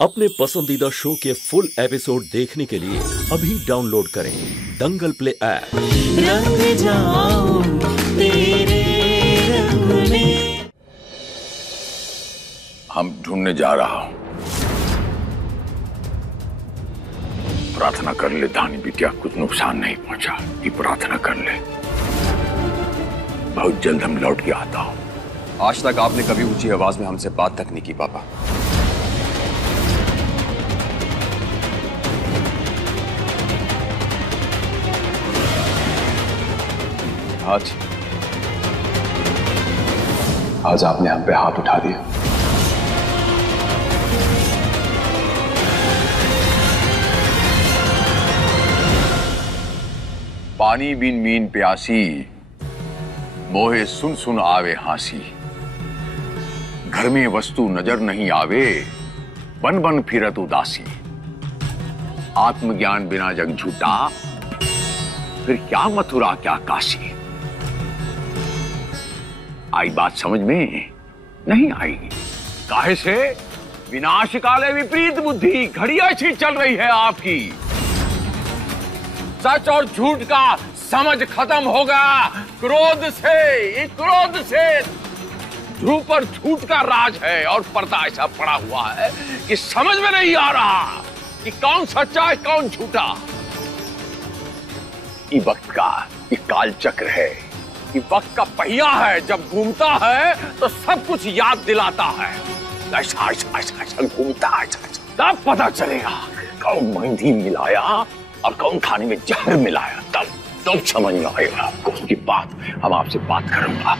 अपने पसंदीदा शो के फुल एपिसोड देखने के लिए अभी डाउनलोड करें दंगल प्ले ऐप। रंग जाऊं तेरे रंग में। हम ढूंढने जा रहा हूं। प्रार्थना कर ले धानी बिटिया, कुछ नुकसान नहीं पहुंचा। ये प्रार्थना कर ले। बहुत जल्द हम लौट के आता हूं। आज तक आपने कभी ऊंची आवाज में हमसे बात तक नहीं की पापा। आज आपने हम पे हाथ उठा दिया। पानी बिन मीन प्यासी, मोहे सुन सुन आवे हांसी। घर में वस्तु नजर नहीं आवे, बन बन फिरत उदासी। आत्मज्ञान बिना जग झूठा, फिर क्या मथुरा क्या काशी। आई बात समझ में? नहीं आएगी। काहे से? विनाश काले विपरीत बुद्धि, घड़ी ऐसी चल रही है आपकी। सच और झूठ का समझ खत्म होगा क्रोध से। क्रोध से ध्रुव पर झूठ का राज है और पर्दा ऐसा पड़ा हुआ है कि समझ में नहीं आ रहा कि कौन सच्चा है कौन झूठा। ये वक्त का ये काल चक्र है, ये वक्त का पहिया है। जब घूमता है तो सब कुछ याद दिलाता है। ऐसा ऐसा ऐसा ऐसा घूमता है, तब पता चलेगा कौन मेहंदी मिलाया और कौन खाने में जहर मिलाया। तब समझ में आएगा आपको। उसकी बात हम आपसे बात करूंगा।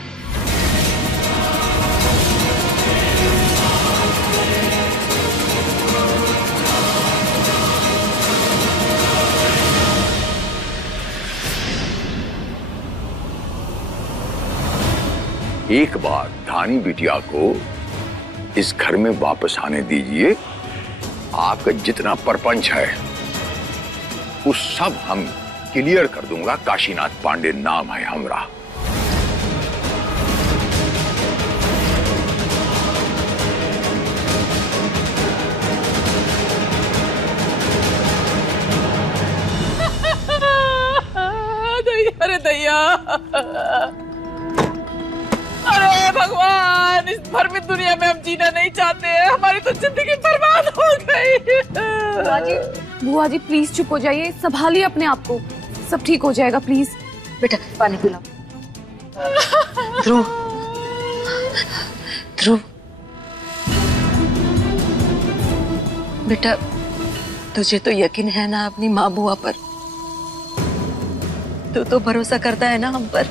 एक बार धानी बिटिया को इस घर में वापस आने दीजिए। आपका जितना परपंच है वो सब हम क्लियर कर दूंगा। काशीनाथ पांडे नाम है हमरा। अरे दैया, अरे भगवान, इस भ्रमित दुनिया में हम जीना नहीं चाहते हैं। हमारी तो जिंदगी बर्बाद हो गई। बुआ जी प्लीज चुप हो जाइए, संभालिए अपने आप को। सब ठीक हो जाएगा, प्लीज। बेटा पानी पिलाओ। ध्रुव, ध्रुव बेटा, तुझे तो यकीन है ना अपनी माँ बुआ पर? तू तो भरोसा करता है ना हम पर?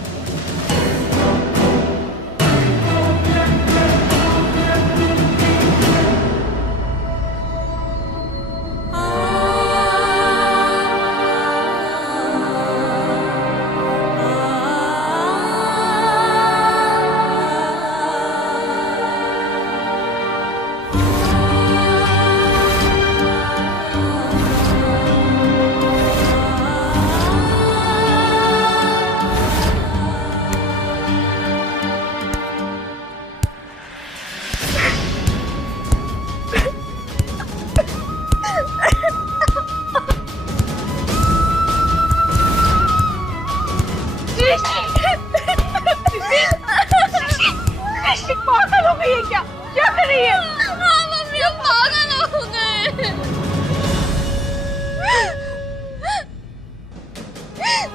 पागल हो गई है क्या? क्या कर रही है? हाँ मम्मी, हम पागल हो गए।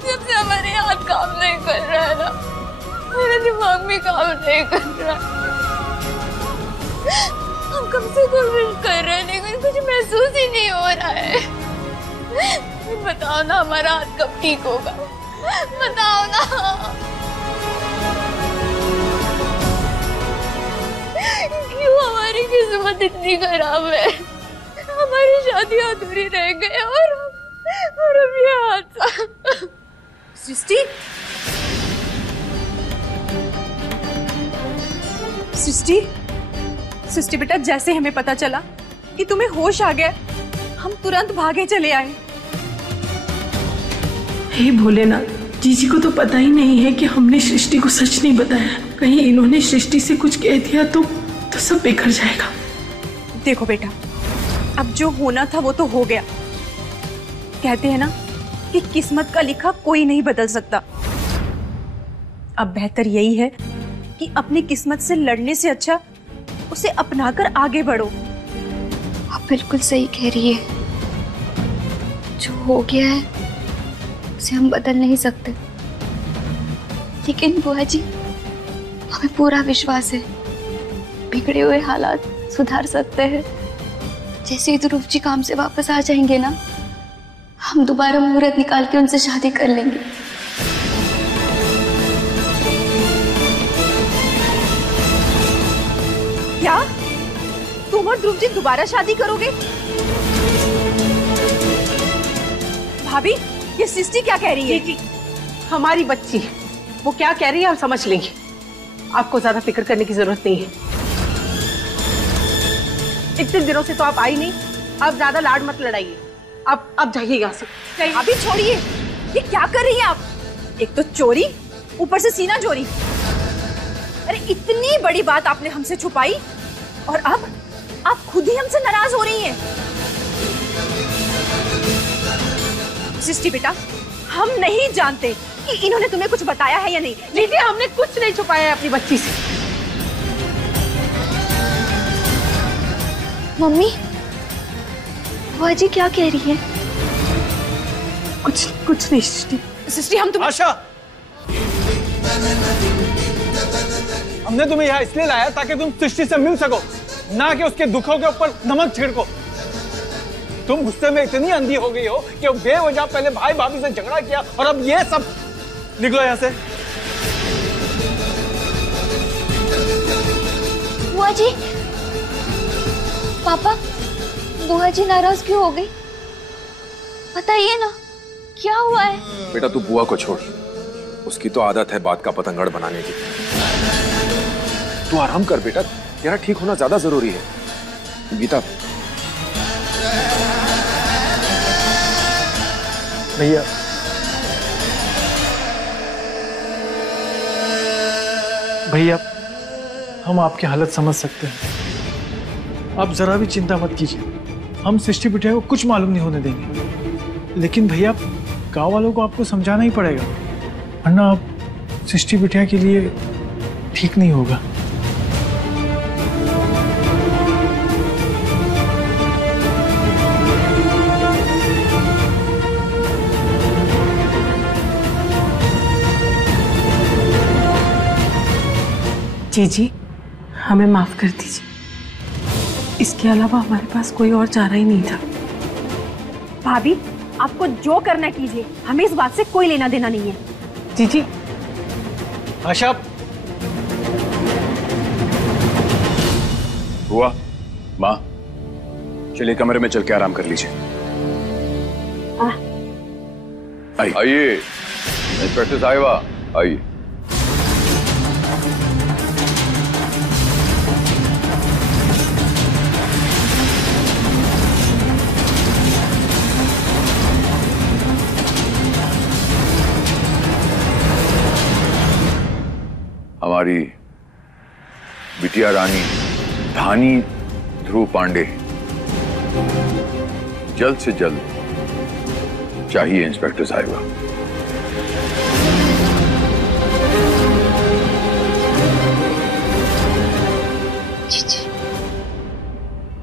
जब से हमारे हाथ काम नहीं कर रहा है ना, मेरा दिमाग भी काम नहीं कर रहा। हम कब से कोशिश कर रहे हैं लेकिन कुछ महसूस ही नहीं हो रहा है। बताओ ना, हमारा हाथ कब ठीक होगा? बताओ ना। क्यों हमारी किस्मत इतनी खराब है? हमारी शादी अधूरी रह गई और अब ये हादसा। सृष्टि, सृष्टि, सृष्टि बेटा, जैसे हमें पता चला कि तुम्हें होश आ गया, हम तुरंत भागे चले आए। हे भोलेनाथ, जीजी को तो पता ही नहीं है कि हमने सृष्टि को सच नहीं बताया। कहीं इन्होंने सृष्टि से कुछ कह दिया तो सब बिखर जाएगा। देखो बेटा, अब जो होना था वो तो हो गया। कहते हैं ना कि किस्मत का लिखा कोई नहीं बदल सकता। अब बेहतर यही है कि अपनी किस्मत से लड़ने से अच्छा उसे अपनाकर आगे बढ़ो। आप बिल्कुल सही कह रही है। जो हो गया है उसे हम बदल नहीं सकते, लेकिन बुआ जी हमें पूरा विश्वास है बिगड़े हुए हालात सुधार सकते हैं। जैसे ही ध्रुव जी काम से वापस आ जाएंगे ना, हम दोबारा मुहूर्त निकाल के उनसे शादी कर लेंगे। क्या तुम और ध्रुव जी दोबारा शादी करोगे? भाभी, ये सृष्टि क्या कह रही है? जी, हमारी बच्ची वो क्या कह रही है हम समझ लेंगे। आपको ज्यादा फिक्र करने की जरूरत नहीं है। इतने दिनों से तो आप आई नहीं, अब ज्यादा लाड मत लड़ाइए। अब जाइए यहाँ से। अभी छोड़िए, ये क्या कर रही हैं आप? एक तो चोरी, ऊपर से सीना चोरी। अरे इतनी बड़ी बात आपने हमसे छुपाई और अब आप खुद ही हमसे नाराज हो रही हैं। सृष्टि बेटा, हम नहीं जानते कि इन्होंने तुम्हें कुछ बताया है या नहीं। दीदी, हमने कुछ नहीं छुपाया है अपनी बच्ची से। मम्मी, बुआ जी क्या कह रही है? कुछ नहीं सृष्टि। सृष्टि, हम तुम आशा, हमने तुम्हें यहाँ इसलिए लाया ताकि तुम सृष्टि से मिल सको, ना कि उसके दुखों के ऊपर नमक छिड़को। तुम गुस्से में इतनी अंधी हो गई हो कि बेवजह पहले भाई भाभी से झगड़ा किया और अब ये सब। निकलो यहाँ से। बुआ जी, पापा, बुआ जी नाराज क्यों हो गई? बताइए ना, क्या हुआ है? बेटा तू बुआ को छोड़, उसकी तो आदत है बात का पतंगड़ बनाने की। तू आराम कर बेटा, तेरा ठीक होना ज्यादा जरूरी है। गीता, भैया, भैया हम आपकी हालत समझ सकते हैं। आप जरा भी चिंता मत कीजिए, हम सृष्टि बिटिया को कुछ मालूम नहीं होने देंगे। लेकिन भैया गांव वालों को आपको समझाना ही पड़ेगा, वरना आप सृष्टि बिटिया के लिए ठीक नहीं होगा। जी, हमें माफ कर दीजिए। इसके अलावा हमारे पास कोई और चारा ही नहीं था। भाभी, आपको जो करना कीजिए, हमें इस बात से कोई लेना देना नहीं है। जी। आशा, बुआ, माँ, चलिए कमरे में चल के आराम कर लीजिए। आइए इंस्पेक्टर साहिबा, आइए। हमारी बिटिया रानी धानी ध्रुव पांडे जल्द से जल्द चाहिए इंस्पेक्टर साहिबा। जी,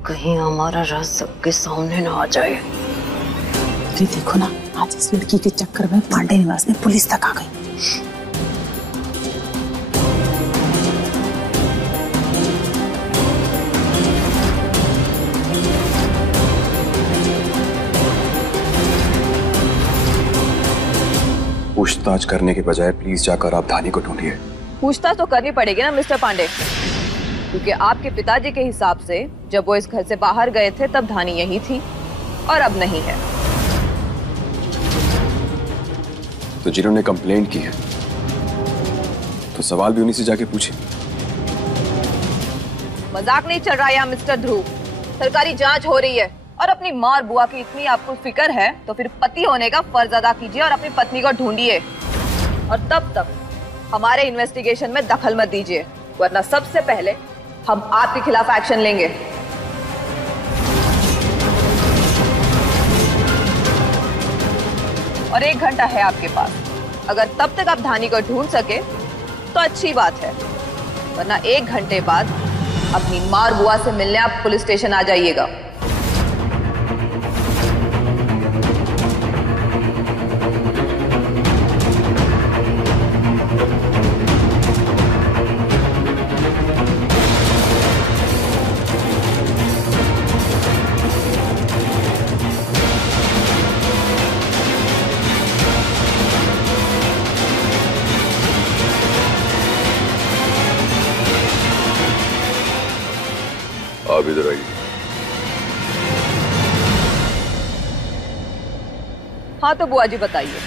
कहीं हमारा राज सबके सामने ना आ जाए। अरे देखो ना, आज इस लड़की के चक्कर में पांडे निवास में पुलिस तक आ गई। पूछताछ करने के बजाय प्लीज जाकर आप धानी को ढूंढिए। पूछताछ तो करनी पड़ेगी ना मिस्टर पांडे, क्योंकि आपके पिताजी के हिसाब से जब वो इस घर से बाहर गए थे तब धानी यही थी और अब नहीं है। तो जिन्होंने कंप्लेंट की है तो सवाल भी उन्हीं से जाके पूछे। मजाक नहीं चल रहा यहाँ मिस्टर ध्रुव, सरकारी जांच हो रही है और अपनी माँ और बुआ की इतनी आपको फिक्र है तो फिर पति होने का फर्ज अदा कीजिए और अपनी पत्नी को ढूंढिए, और तब तक हमारे इन्वेस्टिगेशन में दखल मत दीजिए, वरना सबसे पहले हम आपके खिलाफ एक्शन लेंगे। और 1 घंटा है आपके पास। अगर तब तक आप धानी को ढूंढ सके तो अच्छी बात है, वरना 1 घंटे बाद अपनी मार बुआ से मिलने आप पुलिस स्टेशन आ जाइएगा। आप इधर आइए। हाँ तो बुआ जी बताइए।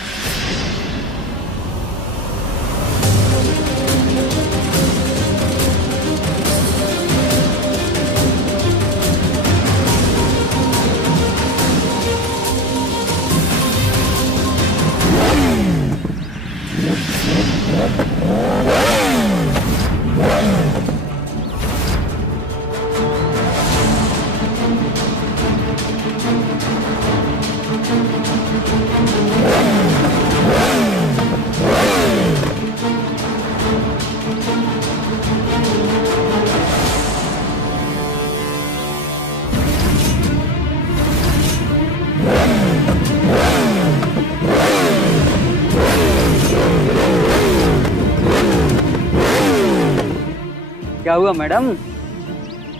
क्या हुआ मैडम,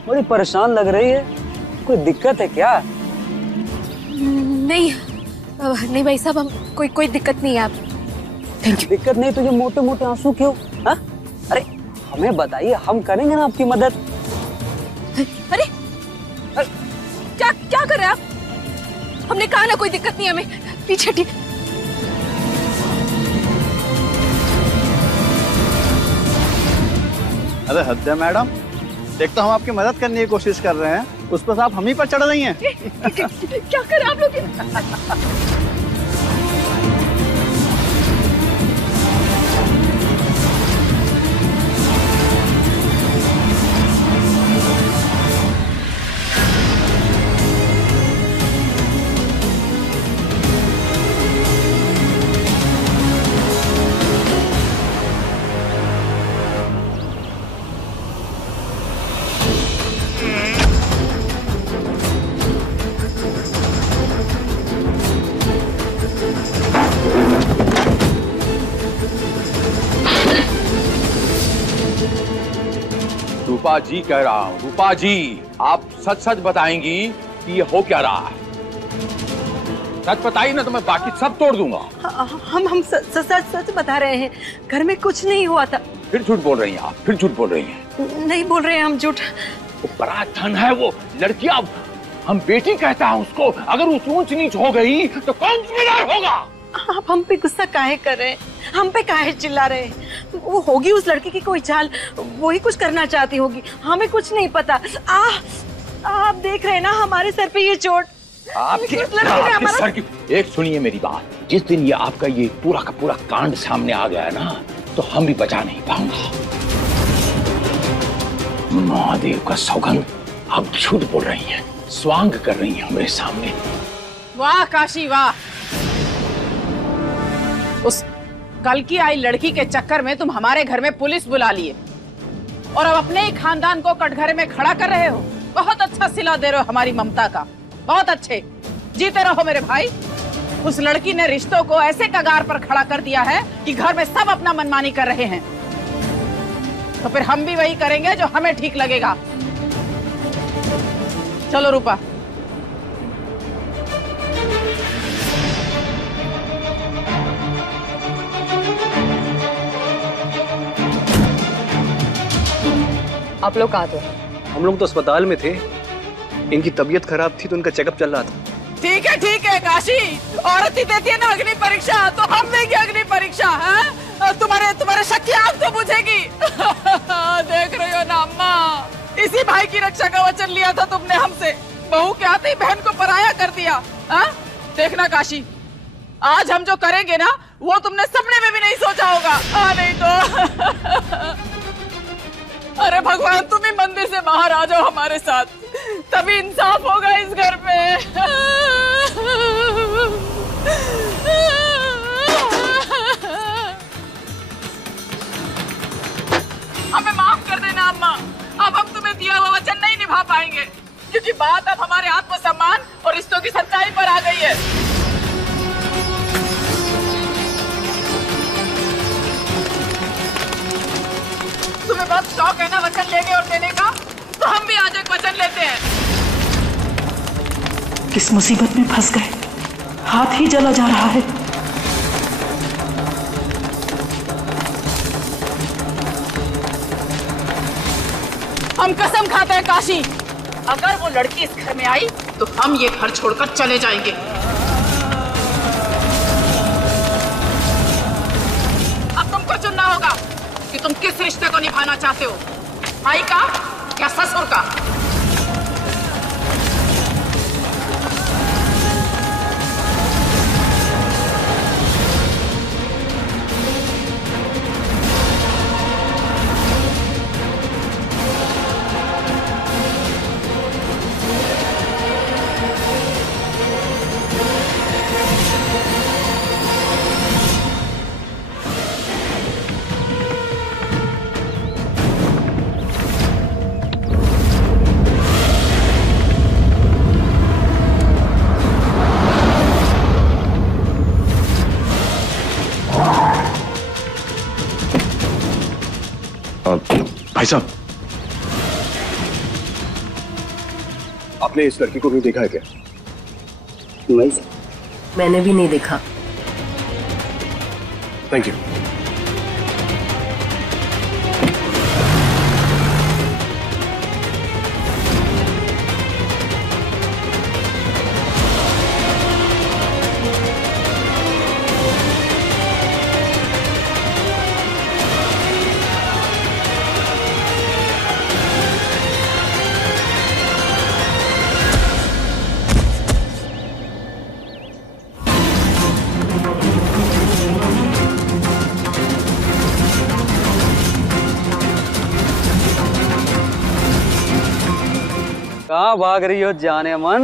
बड़ी परेशान लग रही है, कोई दिक्कत है क्या? नहीं नहीं भाई साहब, हम कोई दिक्कत नहीं है। आप थैंक यू। दिक्कत नहीं तो ये मोटे मोटे आंसू क्यों? हाँ? अरे हमें बताइए, हम करेंगे ना आपकी मदद। अरे क्या क्या कर रहे हैं आप? हमने कहा ना कोई दिक्कत नहीं हमें, पीछे ठीक। अरे हद है मैडम, एक तो हम आपकी मदद करने की कोशिश कर रहे हैं, उस पर आप हम ही पर चढ़ रही हैं। क्या कर आप लोग? रूपा जी कह रहा हूँ, रूपा जी आप सच सच बताएंगी कि ये हो क्या रहा है? सच बताइए ना तो मैं बाकी सब तोड़ दूंगा। हम सच बता रहे हैं, घर में कुछ नहीं हुआ था। फिर झूठ बोल रही हैं आप, फिर झूठ बोल रही हैं। नहीं बोल रहे हैं हम झूठ। वो बड़ा धन है वो लड़की, अब हम बेटी कहता है उसको, अगर उस ऊंच नीच हो गई तो कौन जिम्मेदार होगा? आप हम पे गुस्सा काहे कर रहे हैं? हम पे काहे चिल्ला रहे हैं? वो होगी उस लड़की की कोई चाल, वो ही कुछ करना चाहती होगी, हमें कुछ नहीं पता। आप देख रहे हैं ना हमारे सर पे ये चोट। आपके सर की एक सुनिए मेरी बात, जिस दिन ये आपका ये पूरा का पूरा कांड सामने आ गया ना, तो हम भी बचा नहीं पाऊंगा। महादेव का सौगंध, आप झूठ बोल रही हैं, स्वांग कर रही हैं हमारे सामने। वाह काशी वाह, उस कल की आई लड़की के चक्कर में तुम हमारे घर में पुलिस बुला लिए और अब अपने ही खानदान को कटघरे में खड़ा कर रहे हो। बहुत अच्छा सिला दे रहे हो हमारी ममता का, बहुत अच्छे। जीते रहो मेरे भाई। उस लड़की ने रिश्तों को ऐसे कगार पर खड़ा कर दिया है कि घर में सब अपना मनमानी कर रहे हैं, तो फिर हम भी वही करेंगे जो हमें ठीक लगेगा। चलो रूपा। आप लोग कहाँ थे? हम लोग तो अस्पताल में थे, इनकी तबीयत खराब थी तो उनका चेकअप चल रहा था। ठीक है काशी, औरत ही देती है ना अग्नि परीक्षा, तो हम देंगे अग्नि परीक्षा। है तुम्हारे शक की आग तो बुझेगी। देख रही हो ना अम्मा, इसी भाई की रक्षा का वचन लिया था तुमने हमसे, बहू के आते ही बहन को पराया कर दिया। हा? देखना काशी, आज हम जो करेंगे ना वो तुमने सपने में भी नहीं सोचा होगा। नहीं तो अरे भगवान, तुम ही मंदिर से बाहर आ जाओ हमारे साथ, तभी इंसाफ होगा इस घर में। आत्मसम्मान और रिश्तों की सच्चाई पर आ गई है। तुम्हें बहुत शौक है ना वचन लेने और देने का, तो हम भी आज एक वचन लेते हैं। किस मुसीबत में फंस गए, हाथ ही जला जा रहा है। हम कसम खाते हैं काशी, अगर वो लड़की इस घर में आई तो हम ये घर छोड़कर चले जाएंगे। अब तुमको चुनना होगा कि तुम किस रिश्ते को निभाना चाहते हो, भाई का या ससुर का। भाई साहब, आपने इस लड़की को भी देखा है क्या? नहीं, मैंने भी नहीं देखा। Thank you. कहाँ भाग रही हो जाने मन?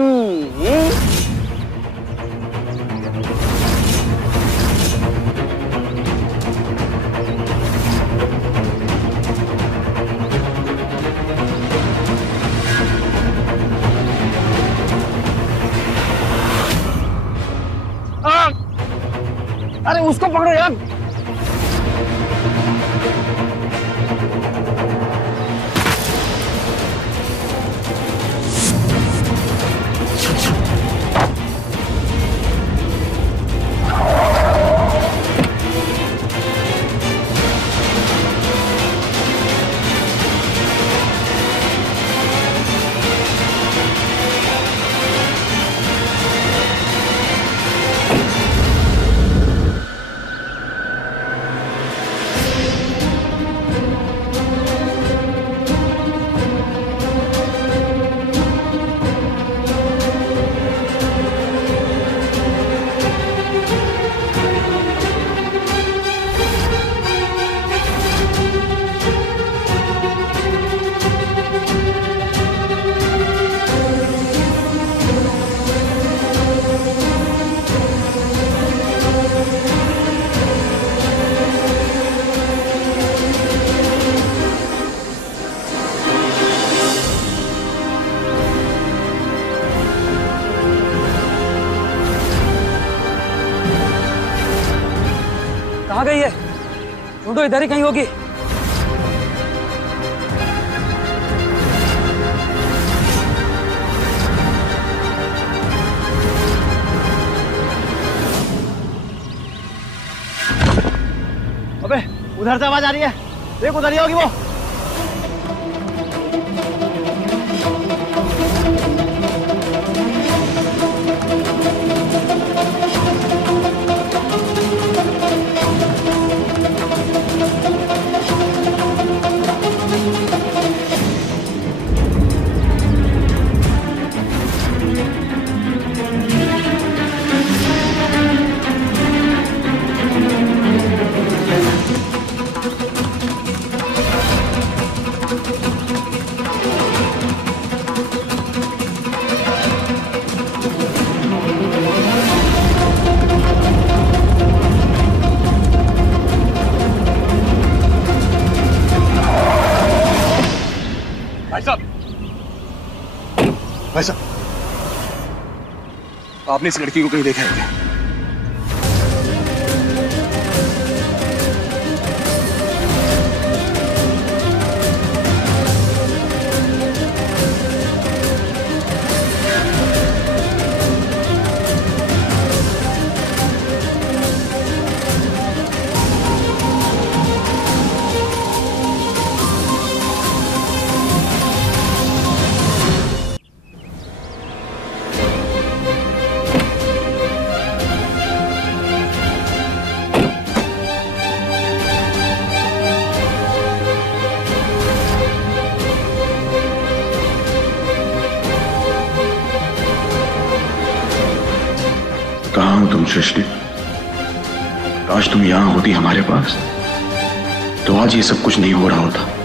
अरे उसको पकड़ो यार। कहाँ गई है? ढूंढो, इधर ही कहीं होगी। अबे उधर से आवाज आ रही है, देख उधर ही होगी वो। आपने इस लड़की को कहीं देखा है क्या? कहाँ हो तुम सृष्टि? काश तुम यहां होती हमारे पास, तो आज ये सब कुछ नहीं हो रहा होता।